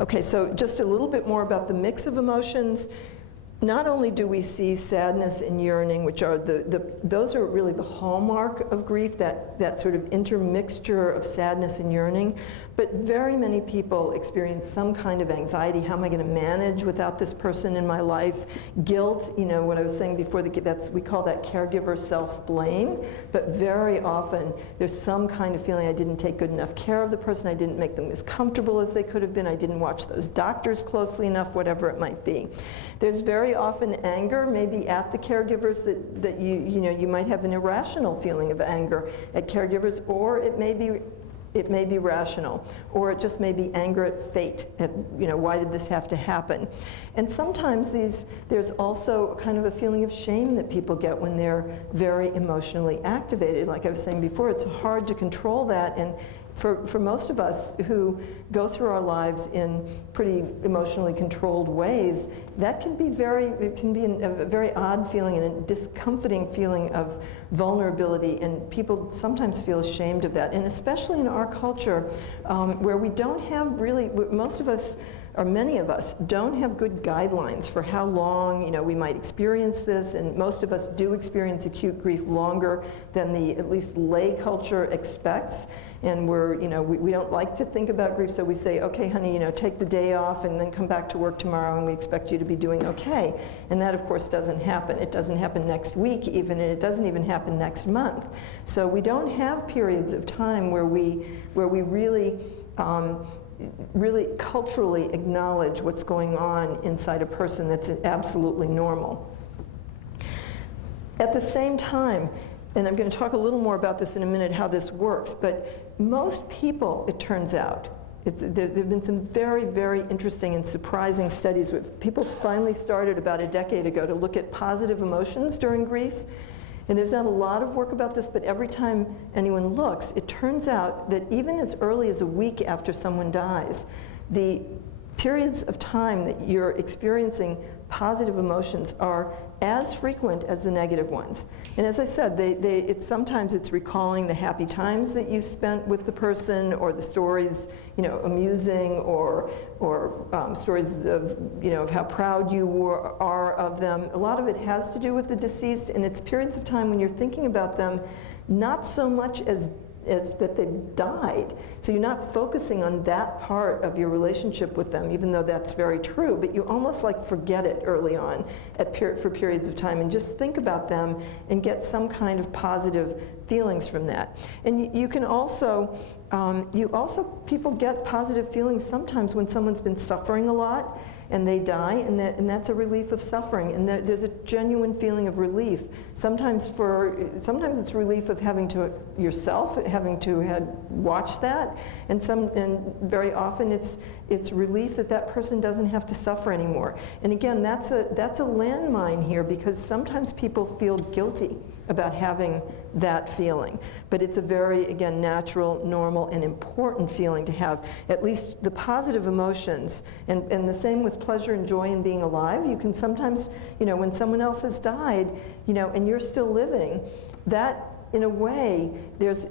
Okay, so just a little bit more about the mix of emotions. Not only do we see sadness and yearning, which are those are really the hallmark of grief, that sort of intermixture of sadness and yearning, but very many people experience some kind of anxiety. How am I going to manage without this person in my life? Guilt, you know, what I was saying before, we call that caregiver self-blame, but very often there's some kind of feeling I didn't take good enough care of the person, I didn't make them as comfortable as they could have been, I didn't watch those doctors closely enough, whatever it might be. There's very often anger, maybe at the caregivers, that you might have an irrational feeling of anger at caregivers, or it may be rational, or it just may be anger at fate, at, you know, why did this have to happen? And sometimes there's also kind of a feeling of shame that people get when they're very emotionally activated. Like I was saying before, it's hard to control that, and for most of us who go through our lives in pretty emotionally controlled ways, that can be a very odd feeling and a discomforting feeling of vulnerability, and people sometimes feel ashamed of that. And especially in our culture, where we don't have really, most of us, or many of us, don't have good guidelines for how long, you know, we might experience this, and most of us do experience acute grief longer than the at least lay culture expects. And we don't like to think about grief, so we say, okay, honey, you know, take the day off and then come back to work tomorrow and we expect you to be doing okay. And that, of course, doesn't happen. It doesn't happen next week even, and it doesn't even happen next month. So we don't have periods of time where we really culturally acknowledge what's going on inside a person that's absolutely normal. At the same time, and I'm going to talk a little more about this in a minute, how this works, but most people, it turns out, there have been some very, very interesting and surprising studies. People finally started about a decade ago to look at positive emotions during grief. And there's not a lot of work about this, but every time anyone looks, it turns out that even as early as a week after someone dies, the periods of time that you're experiencing positive emotions are as frequent as the negative ones. And as I said, sometimes it's recalling the happy times that you spent with the person, or the stories, you know, amusing, or stories of, you know, of how proud you are of them. A lot of it has to do with the deceased, and it's periods of time when you're thinking about them, not so much as that they've died. So you're not focusing on that part of your relationship with them, even though that's very true, but you almost like forget it early on for periods of time and just think about them and get some kind of positive feelings from that. And you can also, people get positive feelings sometimes when someone's been suffering a lot and they die, and that's a relief of suffering, and there's a genuine feeling of relief. Sometimes it's relief of having to watch that, and very often it's relief that person doesn't have to suffer anymore. And again, that's a landmine here, because sometimes people feel guilty about having that feeling. But it's a very, again, natural, normal, and important feeling to have. At least the positive emotions, and the same with pleasure and joy in being alive. You can sometimes, you know, when someone else has died, you know, and you're still living, that, in a way, that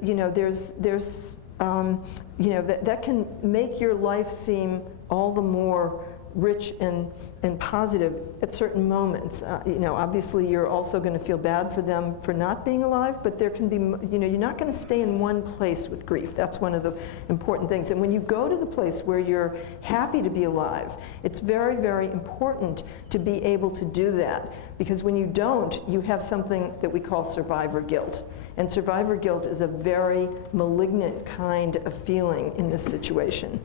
can make your life seem all the more rich and positive at certain moments. You know, obviously you're also going to feel bad for them for not being alive, but there can be, you know, you're not going to stay in one place with grief. That's one of the important things. And when you go to the place where you're happy to be alive, it's very, very important to be able to do that, because when you don't, you have something that we call survivor guilt. And survivor guilt is a very malignant kind of feeling in this situation.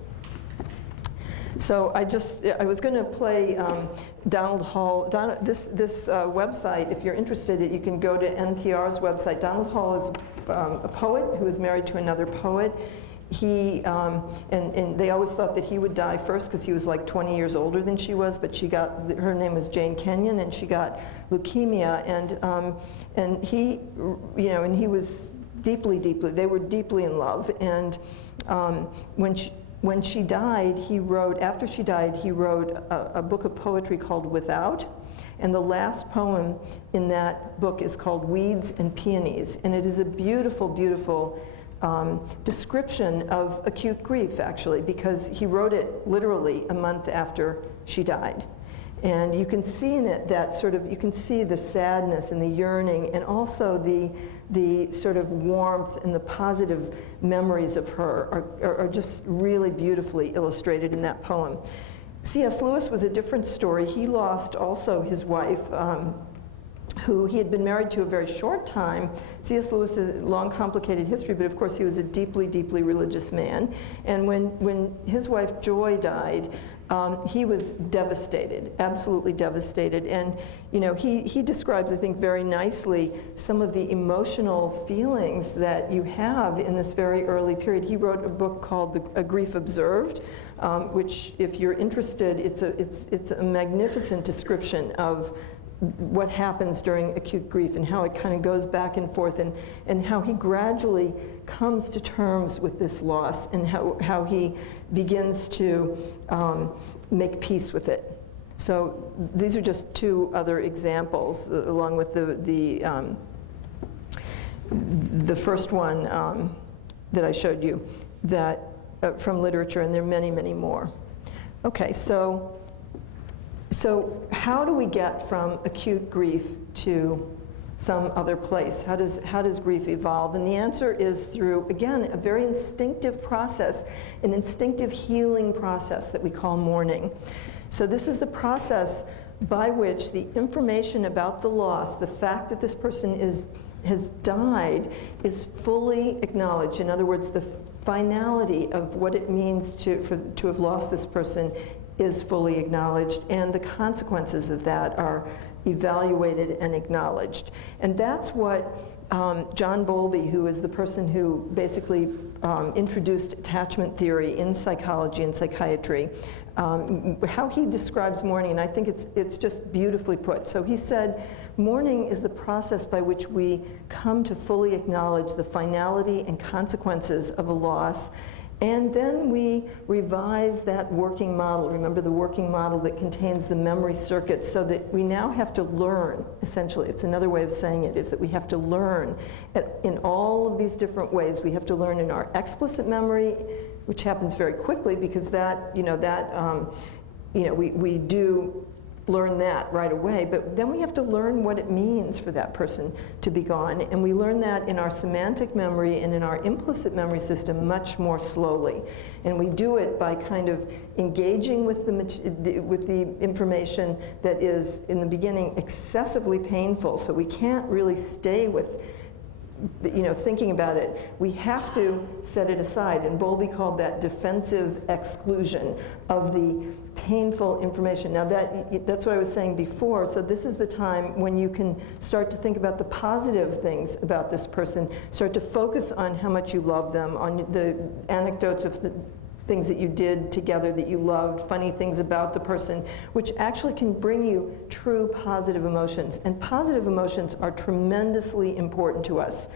So I was going to play Donald Hall. This website, if you're interested, you can go to NPR's website. Donald Hall is a poet who is married to another poet. He, and they always thought that he would die first because he was like 20 years older than she was, but her name was Jane Kenyon, and she got leukemia, and he, you know, and he was they were deeply in love, and when she died, after she died, he wrote a book of poetry called Without, and the last poem in that book is called Weeds and Peonies, and it is a beautiful, beautiful description of acute grief, actually, because he wrote it literally a month after she died. And you can see in it that sort of, you can see the sadness and the yearning, and also the sort of warmth and the positive memories of her are just really beautifully illustrated in that poem. C.S. Lewis was a different story. He lost also his wife, who he had been married to a very short time. C.S. Lewis has a long, complicated history, but of course he was a deeply, deeply religious man. And when his wife Joy died, he was devastated, absolutely devastated. And you know, he describes, I think, very nicely some of the emotional feelings that you have in this very early period. He wrote a book called A Grief Observed, which, if you're interested, it's a magnificent description of what happens during acute grief and how it kind of goes back and forth, and how he gradually comes to terms with this loss, and how he begins to make peace with it. So these are just two other examples, along with the first one that I showed you, that from literature, and there are many, many more. Okay, so how do we get from acute grief to some other place? How does grief evolve? And the answer is through, again, a very instinctive process, an instinctive healing process that we call mourning. So this is the process by which the information about the loss, the fact that this person has died, is fully acknowledged. In other words, the finality of what it means to have lost this person is fully acknowledged, and the consequences of that are evaluated and acknowledged. And that's what John Bowlby, who is the person who basically introduced attachment theory in psychology and psychiatry, how he describes mourning, and I think it's just beautifully put. So he said, mourning is the process by which we come to fully acknowledge the finality and consequences of a loss, and then we revise that working model. Remember the working model that contains the memory circuits, so that we now have to learn, essentially. It's another way of saying it, is that we have to learn in all of these different ways. We have to learn in our explicit memory, which happens very quickly, because we do learn that right away, but then we have to learn what it means for that person to be gone, and we learn that in our semantic memory and in our implicit memory system much more slowly. And we do it by kind of engaging with the information that is, in the beginning, excessively painful, so we can't really stay with thinking about it. We have to set it aside, and Bowlby called that defensive exclusion of the painful information. Now that's what I was saying before, so this is the time when you can start to think about the positive things about this person, start to focus on how much you love them, on the anecdotes of the things that you did together that you loved, funny things about the person, which actually can bring you true positive emotions. And positive emotions are tremendously important to us.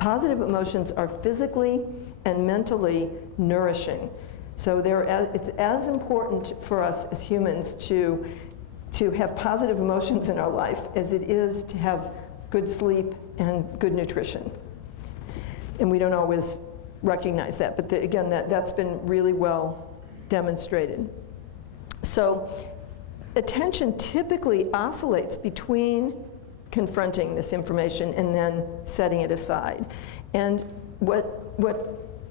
Positive emotions are physically and mentally nourishing. So it's as important for us as humans to have positive emotions in our life as it is to have good sleep and good nutrition. And we don't always recognize that, but again, that's been really well demonstrated. So attention typically oscillates between confronting this information and then setting it aside. And what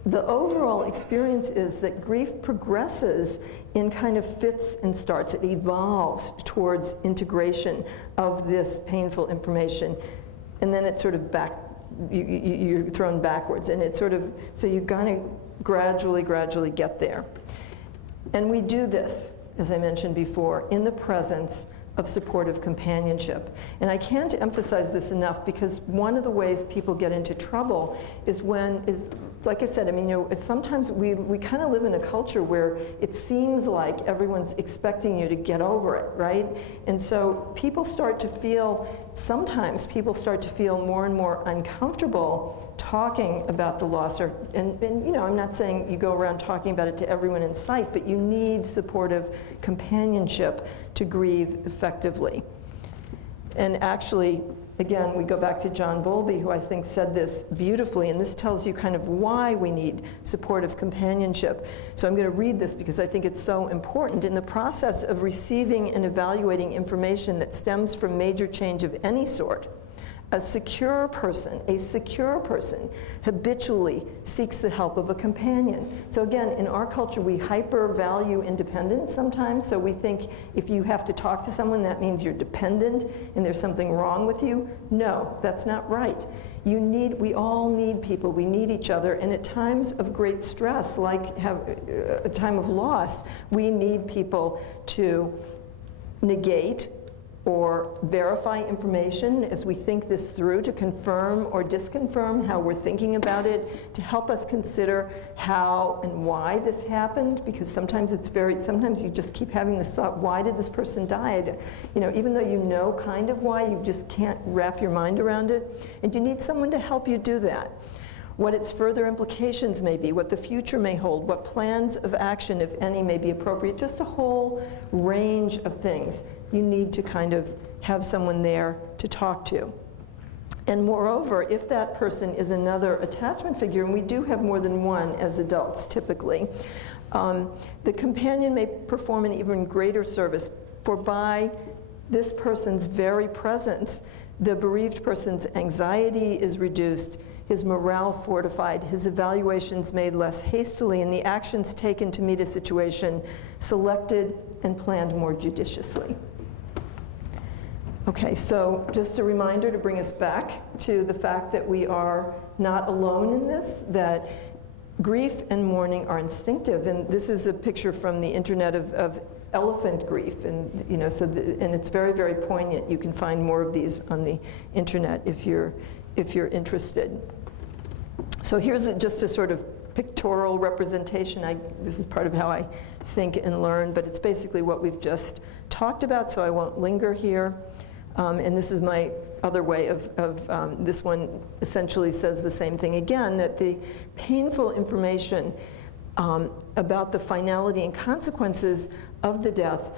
the overall experience is that grief progresses in kind of fits and starts. It evolves towards integration of this painful information, and then it's sort of you're thrown backwards, and it's sort of, so you kind of gradually get there. And we do this, as I mentioned before, in the presence of supportive companionship. And I can't emphasize this enough, because one of the ways people get into trouble is like I said, sometimes we kind of live in a culture where it seems like everyone's expecting you to get over it, right? And so sometimes people start to feel more and more uncomfortable talking about the loss, and I'm not saying you go around talking about it to everyone in sight, but you need supportive companionship to grieve effectively. And actually, again, we go back to John Bowlby, who I think said this beautifully, and this tells you kind of why we need supportive companionship. So I'm going to read this because I think it's so important. In the process of receiving and evaluating information that stems from major change of any sort, a secure person habitually seeks the help of a companion. So again, in our culture, we hyper-value independence sometimes. So we think if you have to talk to someone, that means you're dependent and there's something wrong with you. No, that's not right. We all need people. We need each other. And at times of great stress, like a time of loss, we need people to negate or verify information as we think this through, to confirm or disconfirm how we're thinking about it, to help us consider how and why this happened, because sometimes sometimes you just keep having this thought, why did this person die? You know, even though you know kind of why, you just can't wrap your mind around it, and you need someone to help you do that. What its further implications may be, what the future may hold, what plans of action, if any, may be appropriate, just a whole range of things. You need to kind of have someone there to talk to. And moreover, if that person is another attachment figure, and we do have more than one as adults typically, the companion may perform an even greater service, for by this person's very presence, the bereaved person's anxiety is reduced, his morale fortified, his evaluations made less hastily, and the actions taken to meet a situation selected and planned more judiciously. Okay, so just a reminder to bring us back to the fact that we are not alone in this, that grief and mourning are instinctive. And this is a picture from the internet of elephant grief, and you know, and it's very, very poignant. You can find more of these on the internet if you're interested. So here's just a sort of pictorial representation. This is part of how I think and learn, but it's basically what we've just talked about, so I won't linger here. And this is my other way of this one essentially says the same thing again, that the painful information about the finality and consequences of the death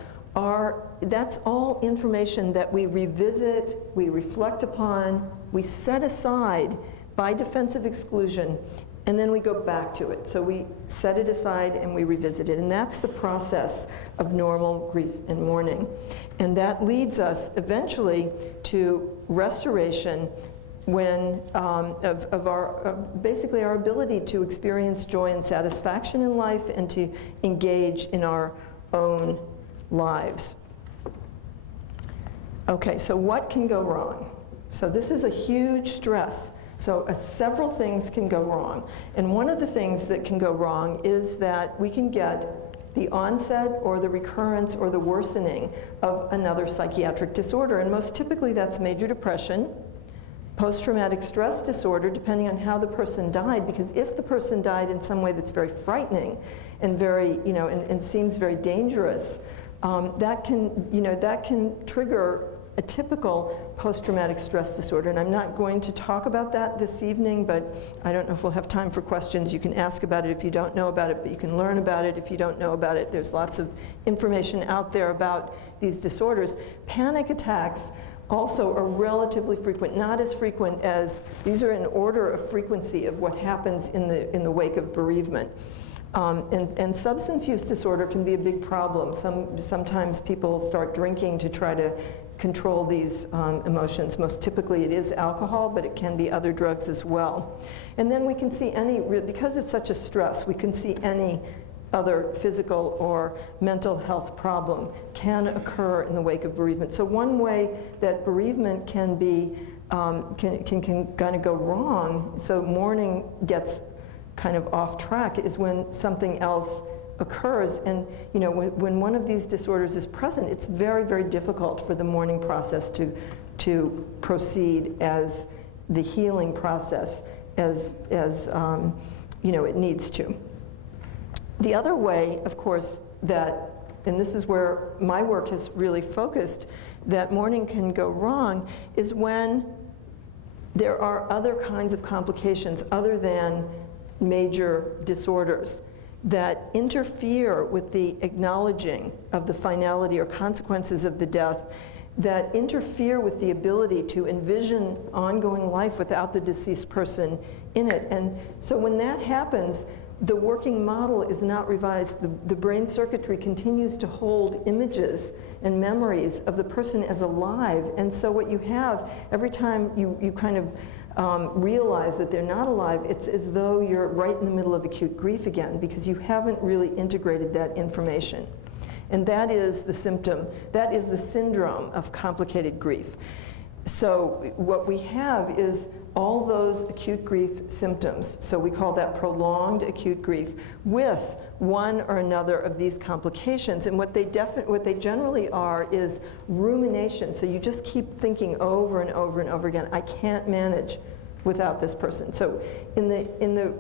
that's all information that we revisit, we reflect upon, we set aside by defensive exclusion, and then we go back to it. So we set it aside and we revisit it, and that's the process of normal grief and mourning. And that leads us eventually to restoration when basically our ability to experience joy and satisfaction in life and to engage in our own lives. Okay, so what can go wrong? So this is a huge stress. So several things can go wrong. And one of the things that can go wrong is that we can get the onset or the recurrence or the worsening of another psychiatric disorder. And most typically that's major depression, post-traumatic stress disorder, depending on how the person died, because if the person died in some way that's very frightening and very, you know, and seems very dangerous, that can trigger a typical post-traumatic stress disorder. And I'm not going to talk about that this evening, but I don't know if we'll have time for questions. You can ask about it if you don't know about it, but you can learn about it if you don't know about it. There's lots of information out there about these disorders. Panic attacks also are relatively frequent, not as frequent as, these are in order of frequency of what happens in the wake of bereavement. And substance use disorder can be a big problem. Sometimes people start drinking to try to control these emotions. Most typically it is alcohol, but it can be other drugs as well. And then we can see because it's such a stress, we can see any other physical or mental health problem can occur in the wake of bereavement. So one way that bereavement can be, can kind of go wrong, so mourning gets kind of off track, is when something else occurs. And you know, when one of these disorders is present, it's very, very difficult for the mourning process to proceed as the healing process as you know, it needs to. The other way, of course, that, and this is where my work has really focused, that mourning can go wrong is when there are other kinds of complications other than major disorders that interfere with the acknowledging of the finality or consequences of the death, that interfere with the ability to envision ongoing life without the deceased person in it. And so when that happens, the working model is not revised. The brain circuitry continues to hold images and memories of the person as alive. And so what you have, every time you kind of realize that they're not alive, it's as though you're right in the middle of acute grief again, because you haven't really integrated that information. And that is the symptom, that is the syndrome of complicated grief. So what we have is all those acute grief symptoms. So we call that prolonged acute grief with one or another of these complications. And what they generally are is rumination. So you just keep thinking over and over and over again, I can't manage without this person. So in the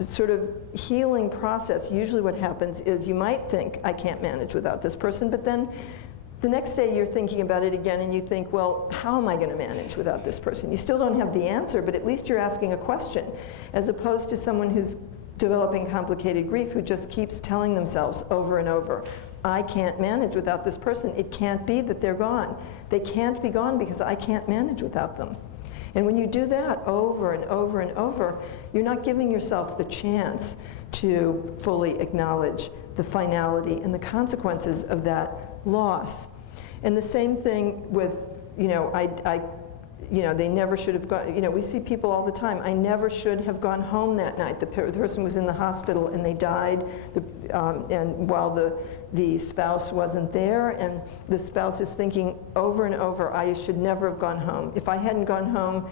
sort of healing process, usually what happens is you might think, I can't manage without this person, but then the next day you're thinking about it again and you think, well, how am I going to manage without this person? You still don't have the answer, but at least you're asking a question, as opposed to someone who's developing complicated grief who just keeps telling themselves over and over, I can't manage without this person. It can't be that they're gone. They can't be gone because I can't manage without them. And when you do that over and over and over, you're not giving yourself the chance to fully acknowledge the finality and the consequences of that loss. And the same thing with, they never should have gone, we see people all the time, I never should have gone home that night. The person was in the hospital and they died, and while the spouse wasn't there, and the spouse is thinking over and over, I should never have gone home. If I hadn't gone home,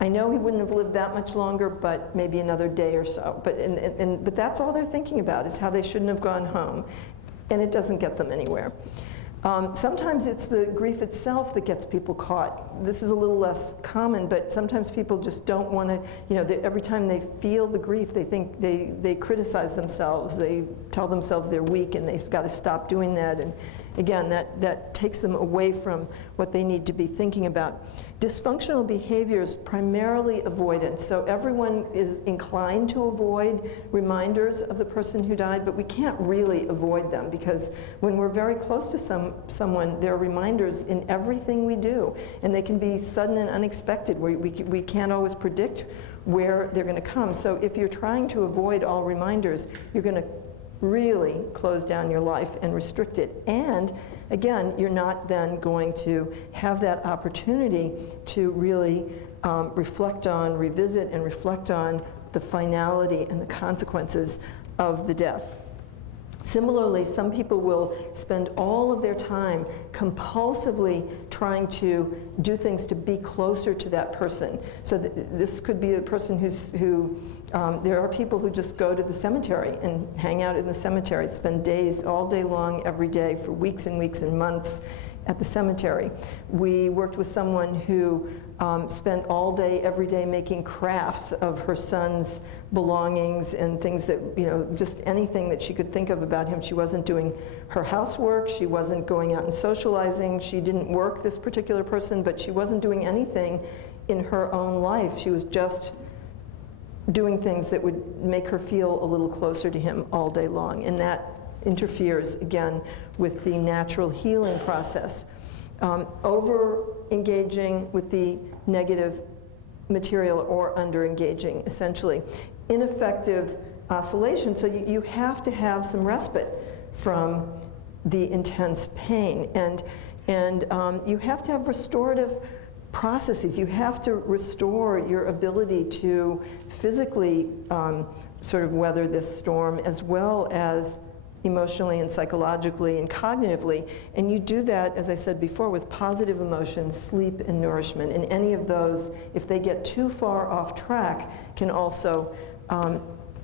I know he wouldn't have lived that much longer, but maybe another day or so. But that's all they're thinking about, is how they shouldn't have gone home. And it doesn't get them anywhere. Sometimes it's the grief itself that gets people caught. This is a little less common, but sometimes people just don't want to, every time they feel the grief, they think they criticize themselves. They tell themselves they're weak and they've got to stop doing that. And again, that takes them away from what they need to be thinking about. Dysfunctional behaviors, primarily avoidance. So everyone is inclined to avoid reminders of the person who died, but we can't really avoid them, because when we're very close to someone, there are reminders in everything we do, and they can be sudden and unexpected. We can't always predict where they're going to come. So if you're trying to avoid all reminders, you're going to really close down your life and restrict it. And again, you're not then going to have that opportunity to really revisit and reflect on the finality and the consequences of the death. Similarly, some people will spend all of their time compulsively trying to do things to be closer to that person. So this could be a person there are people who just go to the cemetery and hang out in the cemetery, spend days, all day long, every day, for weeks and weeks and months at the cemetery. We worked with someone who spent all day, every day, making crafts of her son's belongings and things that, just anything that she could think of about him. She wasn't doing her housework, she wasn't going out and socializing, she didn't work, this particular person, but she wasn't doing anything in her own life. She was just doing things that would make her feel a little closer to him all day long. And that interferes, again, with the natural healing process. Over-engaging with the negative material or under-engaging, essentially. Ineffective oscillation, so you have to have some respite from the intense pain. And you have to have restorative processes. You have to restore your ability to physically sort of weather this storm, as well as emotionally and psychologically and cognitively. And you do that, as I said before, with positive emotions, sleep, and nourishment. And any of those, if they get too far off track, can also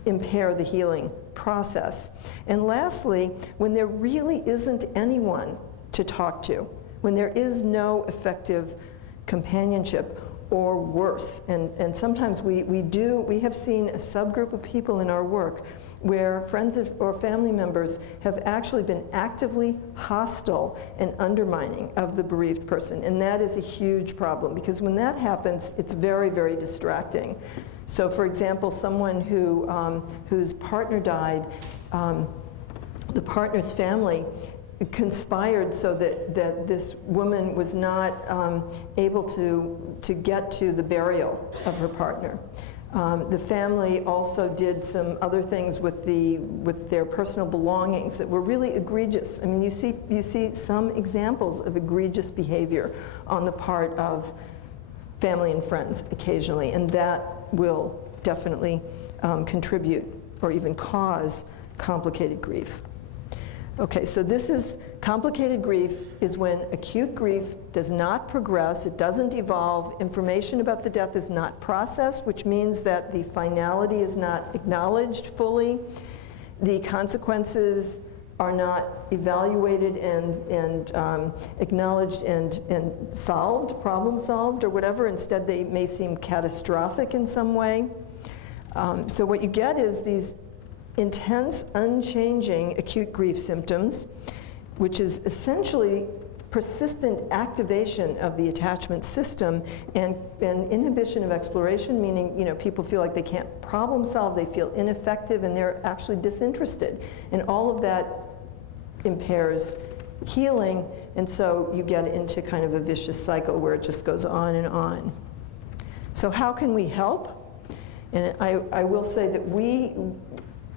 impair the healing process. And lastly, when there really isn't anyone to talk to, when there is no effective companionship, or worse, and sometimes we have seen a subgroup of people in our work where friends or family members have actually been actively hostile and undermining of the bereaved person. And that is a huge problem, because when that happens, it's very, very distracting. So for example, someone whose partner died, the partner's family conspired so that this woman was not able to get to the burial of her partner. The family also did some other things with their personal belongings that were really egregious. I mean, you see some examples of egregious behavior on the part of family and friends occasionally, and that will definitely contribute or even cause complicated grief. Okay, so this is complicated grief is when acute grief does not progress, it doesn't evolve, information about the death is not processed, which means that the finality is not acknowledged fully, the consequences are not evaluated and acknowledged and solved, problem solved or whatever. Instead, they may seem catastrophic in some way. So what you get is these intense, unchanging acute grief symptoms, which is essentially persistent activation of the attachment system and inhibition of exploration, meaning, you know, people feel like they can't problem solve, they feel ineffective, and they're actually disinterested. And all of that impairs healing, and so you get into kind of a vicious cycle where it just goes on and on. So how can we help? And I will say that we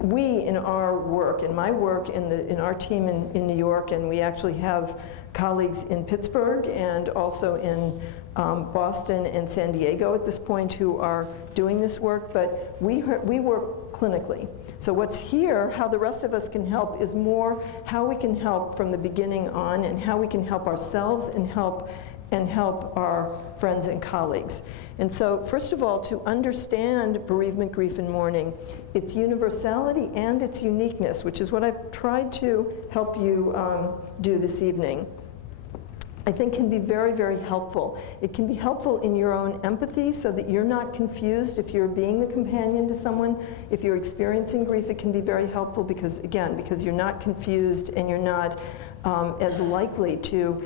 in our work, in my work, in our team in New York, and we actually have colleagues in Pittsburgh and also in Boston and San Diego at this point who are doing this work, but we work clinically. So what's here, how the rest of us can help, is more how we can help from the beginning on and how we can help ourselves and help our friends and colleagues. And so, first of all, to understand bereavement, grief, and mourning, its universality and its uniqueness, which is what I've tried to help you do this evening, I think can be very, very helpful. It can be helpful in your own empathy so that you're not confused if you're being the companion to someone. If you're experiencing grief, it can be very helpful because, again, because you're not confused and you're not as likely to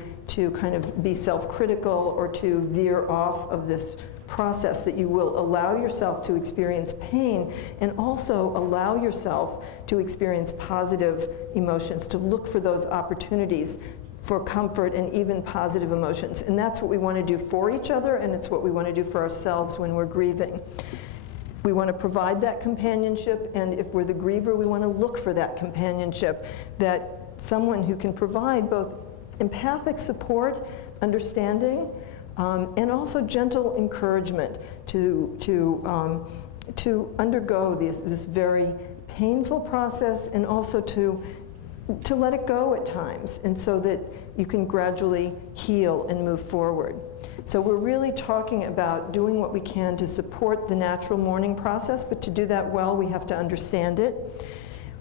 kind of be self-critical or to veer off of this process, that you will allow yourself to experience pain and also allow yourself to experience positive emotions, to look for those opportunities for comfort and even positive emotions. And that's what we want to do for each other, and it's what we want to do for ourselves when we're grieving. We want to provide that companionship, and if we're the griever, we want to look for that companionship, that someone who can provide both empathic support, understanding, and also gentle encouragement to undergo this very painful process, and also to let it go at times, and so that you can gradually heal and move forward. So we're really talking about doing what we can to support the natural mourning process, but to do that well, we have to understand it.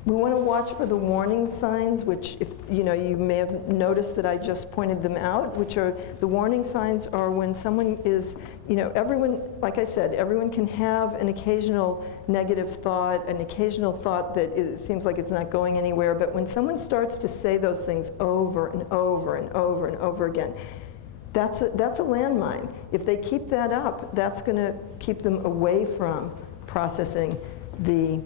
We want to watch for the warning signs, which, if you may have noticed that I just pointed them out, which are the warning signs are when someone is, everyone, like I said, everyone can have an occasional negative thought, an occasional thought that it seems like it's not going anywhere, but when someone starts to say those things over and over and over and over again, that's a landmine. If they keep that up, that's going to keep them away from processing the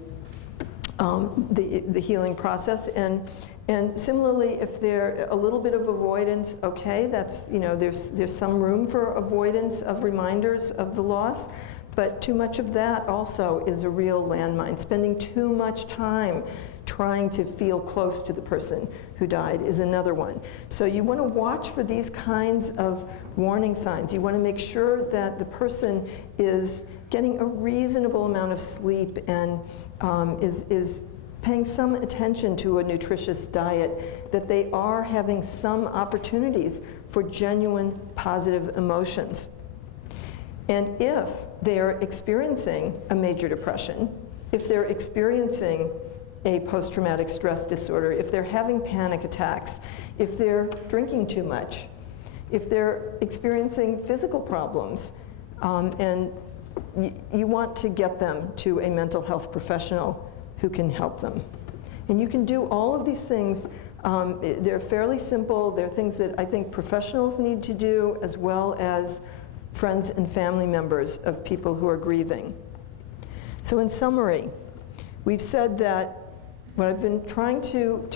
healing process, and similarly, if there a little bit of avoidance, okay, that's there's some room for avoidance of reminders of the loss, but too much of that also is a real landmine. Spending too much time trying to feel close to the person who died is another one. So you want to watch for these kinds of warning signs. You want to make sure that the person is getting a reasonable amount of sleep and is paying some attention to a nutritious diet, that they are having some opportunities for genuine positive emotions. And if they're experiencing a major depression, if they're experiencing a post-traumatic stress disorder, if they're having panic attacks, if they're drinking too much, if they're experiencing physical problems, and you want to get them to a mental health professional who can help them. And you can do all of these things. They're fairly simple. They're things that I think professionals need to do, as well as friends and family members of people who are grieving. So in summary, we've said that what I've been trying to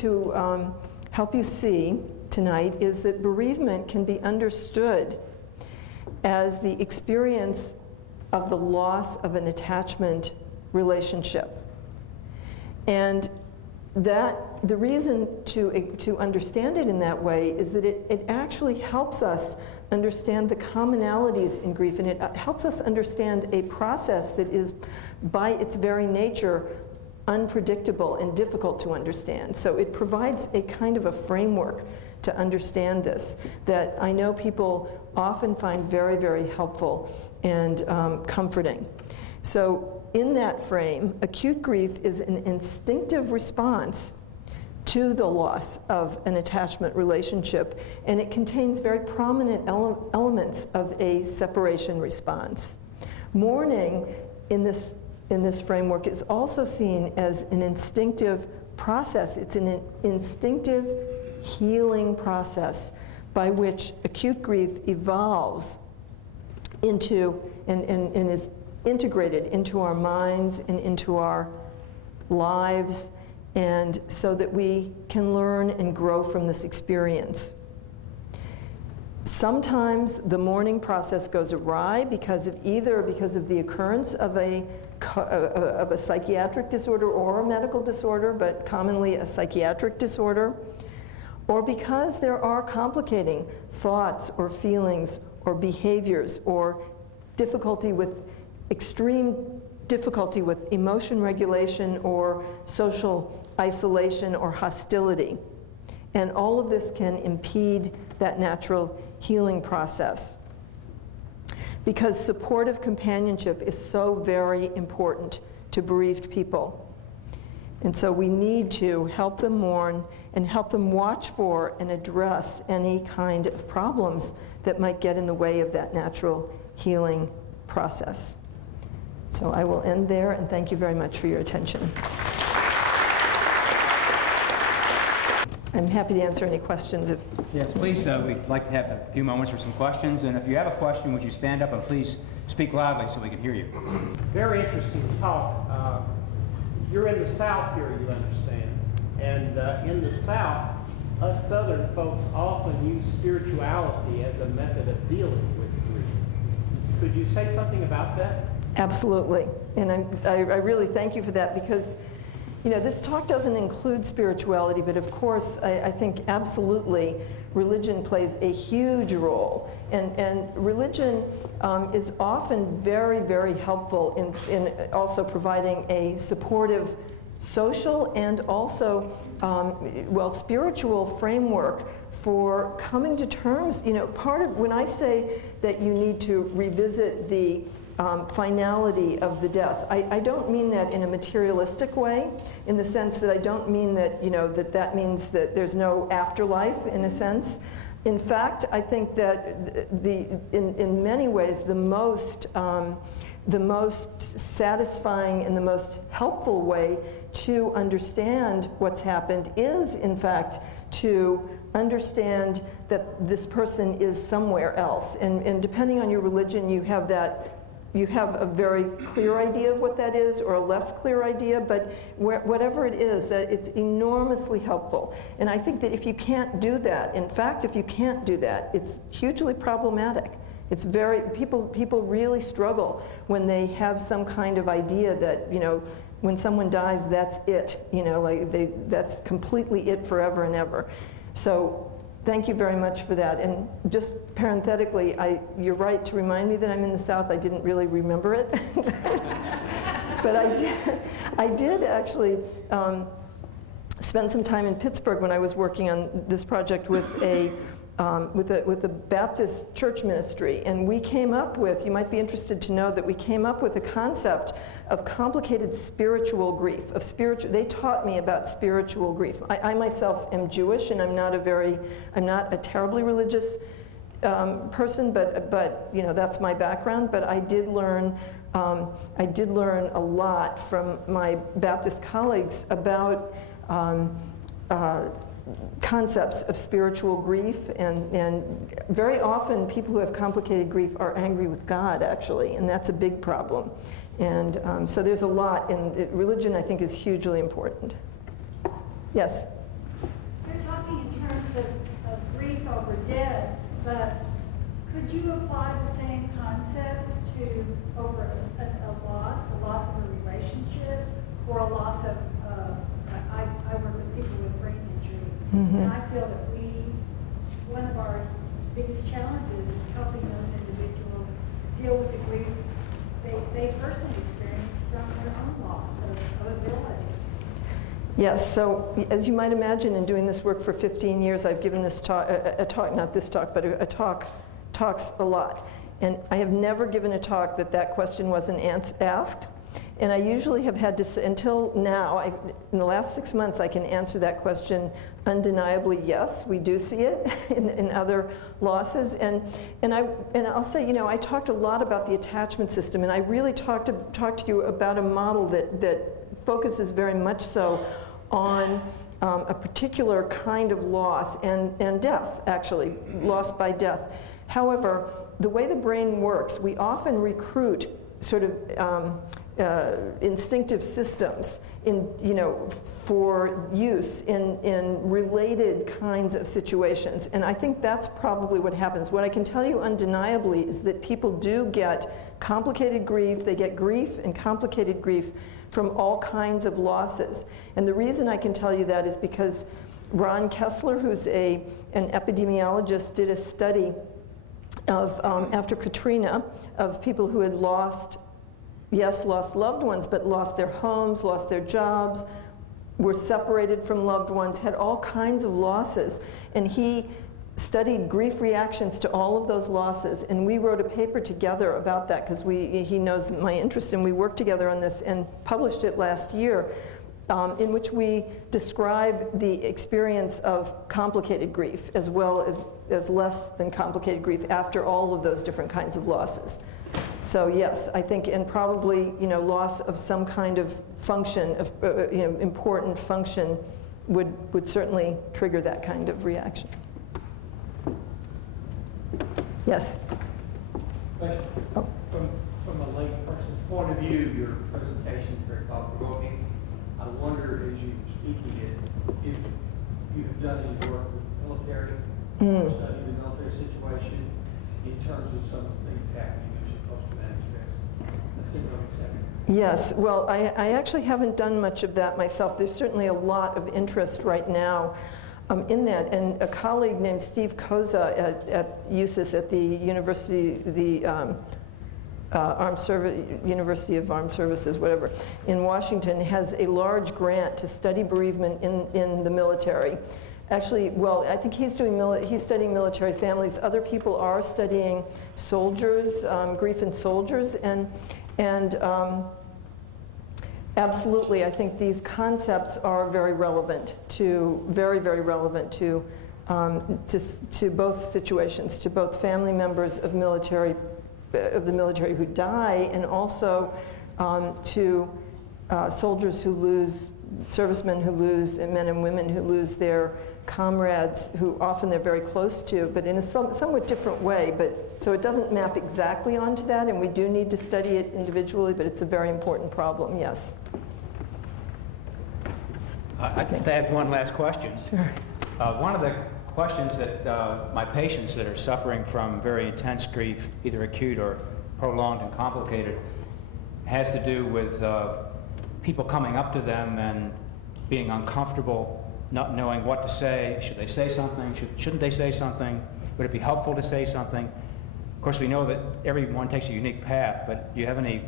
help you see tonight is that bereavement can be understood as the experience of the loss of an attachment relationship. And that the reason to understand it in that way is that it actually helps us understand the commonalities in grief, and it helps us understand a process that is by its very nature unpredictable and difficult to understand. So it provides a kind of a framework to understand this that I know people often find very, very helpful and comforting. So in that frame, acute grief is an instinctive response to the loss of an attachment relationship, and it contains very prominent elements of a separation response. Mourning in this framework is also seen as an instinctive process. It's an instinctive healing process by which acute grief evolves into and is integrated into our minds and into our lives, and so that we can learn and grow from this experience. Sometimes the mourning process goes awry because of the occurrence of a psychiatric disorder or a medical disorder, but commonly a psychiatric disorder, or because there are complicating thoughts or feelings or behaviors or extreme difficulty with emotion regulation or social isolation or hostility. And all of this can impede that natural healing process. Because supportive companionship is so very important to bereaved people. And so we need to help them mourn and help them watch for and address any kind of problems that might get in the way of that natural healing process. So I will end there, and thank you very much for your attention. I'm happy to answer any questions. Yes, please. We'd like to have a few moments for some questions. And if you have a question, would you stand up and please speak loudly so we can hear you? Very interesting talk. You're in the South here, you understand. And in the South, us Southern folks often use spirituality as a method of dealing with grief. Could you say something about that? Absolutely. And I really thank you for that, because this talk doesn't include spirituality, but of course, I think absolutely religion plays a huge role. And religion is often very, very helpful in also providing a supportive social and also, spiritual framework for coming to terms. Part of, when I say that you need to revisit the finality of the death, I don't mean that in a materialistic way, in the sense that I don't mean that, that means that there's no afterlife, in a sense. In fact, I think that in many ways, the most satisfying and the most helpful way to understand what's happened is, in fact, to understand that this person is somewhere else. And depending on your religion, you have a very clear idea of what that is, or a less clear idea, but whatever it is, that it's enormously helpful. And I think that if you can't do that, in fact, if you can't do that, it's hugely problematic. It's people really struggle when they have some kind of idea that, when someone dies, that's it, that's completely it forever and ever. So thank you very much for that. And just parenthetically, you're right to remind me that I'm in the South. I didn't really remember it. But I did actually spend some time in Pittsburgh when I was working on this project with a Baptist church ministry. And we came up with, you might be interested to know that we came up with a concept of complicated spiritual grief. They taught me about spiritual grief. I myself am Jewish, and I'm not a terribly religious person, but that's my background. But I did learn a lot from my Baptist colleagues about concepts of spiritual grief, and very often people who have complicated grief are angry with God, actually, and that's a big problem. And so there's a lot, and religion, I think, is hugely important. Yes? You're talking terms of grief over death, but could you apply the same concepts to over a loss of a relationship, or a loss of, I work with people with brain injury, and I feel that one of our biggest challenges is helping those individuals deal with the grief they personally experience from their own loss of ability. Yes, so as you might imagine, in doing this work for 15 years, I've given this talk, not this talk, but talks a lot. And I have never given a talk that question wasn't asked. And I usually have had to say, until now, in the last 6 months, I can answer that question undeniably, yes, we do see it in other losses. And I'll say, you know, I talked a lot about the attachment system, and I really talked to you about a model that focuses very much so on a particular kind of loss and death, actually, loss by death. However, the way the brain works, we often recruit sort of instinctive systems for use in related kinds of situations. And I think that's probably what happens. What I can tell you undeniably is that people do get complicated grief. They get grief and complicated grief from all kinds of losses. And the reason I can tell you that is because Ron Kessler, who's an epidemiologist, did a study of, after Katrina, of people who had lost loved ones, but lost their homes, lost their jobs, were separated from loved ones, had all kinds of losses. And he studied grief reactions to all of those losses. And we wrote a paper together about that because he knows my interest, and we worked together on this and published it last year, in which we describe the experience of complicated grief as well as less than complicated grief after all of those different kinds of losses. So yes, I think, and probably, you know, loss of some kind of function, of important function, would certainly trigger that kind of reaction. Yes. Question. Oh. From a lay person's point of view, your presentation is very thought-provoking. I wonder, as you were speaking it, if you have done any work with the military, studied the military situation in terms of some of the things happening as opposed to that stress. That's been really second. Yes, well, I actually haven't done much of that myself. There's certainly a lot of interest right now in that, and a colleague named Steve Koza at USIS, at the University, University of Armed Services, whatever, in Washington, has a large grant to study bereavement in the military. Actually, well, I think he's studying military families. Other people are studying soldiers, grief in soldiers, and absolutely, I think these concepts are very relevant to, very relevant to both situations, to both family members of the military who die, and also to soldiers who lose, servicemen who lose, and men and women who lose their comrades, who often they're very close to, but in a somewhat different way. So it doesn't map exactly onto that, and we do need to study it individually, but it's a very important problem, yes. I'd like to add one last question. Sure. One of the questions that my patients that are suffering from very intense grief, either acute or prolonged and complicated, has to do with people coming up to them and being uncomfortable, not knowing what to say. Should they say something? Shouldn't they say something? Would it be helpful to say something? Of course, we know that everyone takes a unique path, but do you have any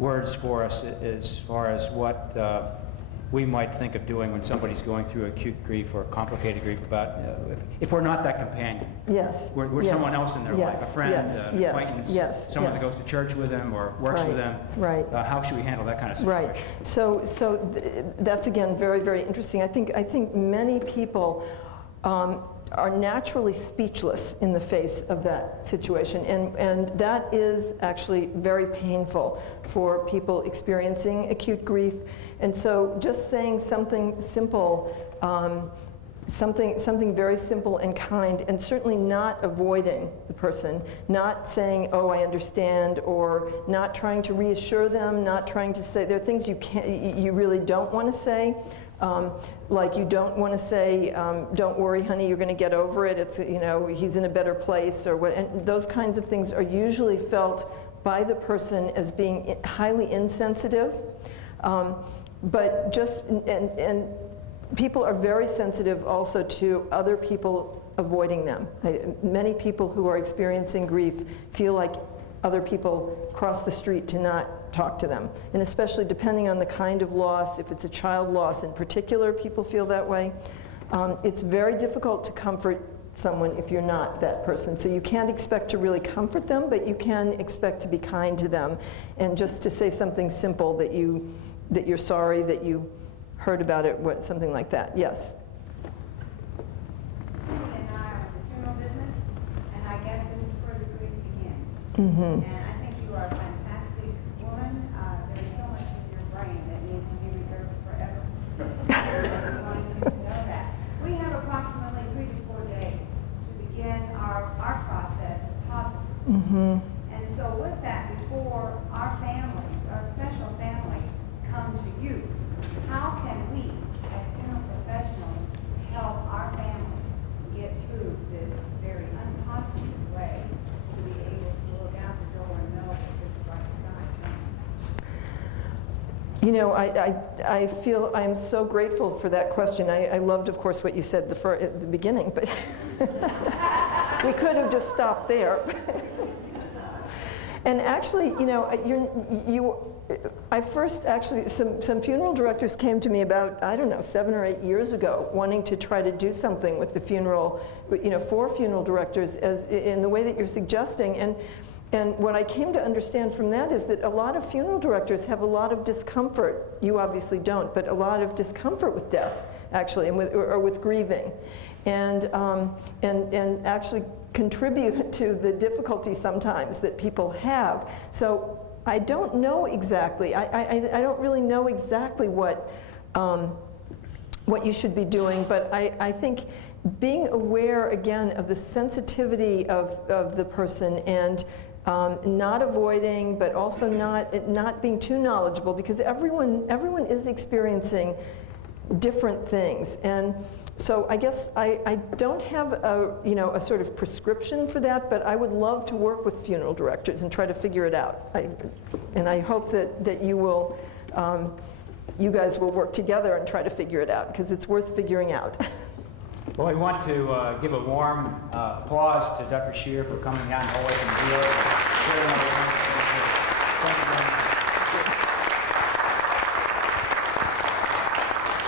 words for us as far as what we might think of doing when somebody's going through acute grief or complicated grief, about if we're not that companion? Yes. We're yes. someone else in their life, a friend, an yes. acquaintance, yes. someone yes. that goes to church with them or works with them. Right. How should we handle that kind of situation? Right. So that's again very interesting. I think many people are naturally speechless in the face of that situation, and that is actually very painful for people experiencing acute grief. And so just saying something simple, something very simple and kind, and certainly not avoiding the person, not saying, oh, I understand, or not trying to reassure them, not trying to say, there are things you really don't want to say, Like you don't want to say, don't worry, honey, you're going to get over it. It's, you know, he's in a better place or what. And those kinds of things are usually felt by the person as being highly insensitive. But just, and people are very sensitive also to other people avoiding them. Many people who are experiencing grief feel like other people cross the street to not talk to them. And especially depending on the kind of loss, if it's a child loss in particular, people feel that way. It's very difficult to comfort someone if you're not that person. So you can't expect to really comfort them, but you can expect to be kind to them. And just to say something simple that you're sorry that you heard about it, something like that. Yes? Cindy and I are in the funeral business, and I guess this is where the grief begins. Mm-hmm. And I think you are a fantastic woman. There's so much in your brain that needs to be reserved forever. I just wanted you to know that. We have approximately 3 to 4 days to begin our process of positiveness. Mm-hmm. And so with that, before our families, our special families, come to you, how can we, as funeral professionals, help our families get through this very unpositive way to be able to look out the door and know that there's a bright sky somewhere? You know, I feel I'm so grateful for that question. I loved, of course, what you said at the beginning, but we could have just stopped there. And actually, you know, I first actually, some funeral directors came to me about, I don't know, 7 or 8 years ago, wanting to try to do something with the funeral, you know, for funeral directors as in the way that you're suggesting. And what I came to understand from that is that a lot of funeral directors have a lot of discomfort. You obviously don't, but a lot of discomfort with death, actually, and with grieving, and actually contribute to the difficulty sometimes that people have. So I don't know exactly. I don't really know exactly what you should be doing, but I think being aware again of the sensitivity of the person and not avoiding, but also not being too knowledgeable, because everyone is experiencing different things. And so I guess I don't have a sort of prescription for that, but I would love to work with funeral directors and try to figure it out. And I hope that you guys will work together and try to figure it out, because it's worth figuring out. Well, we want to give a warm applause to Dr. Shear for coming down all the way from Louisville.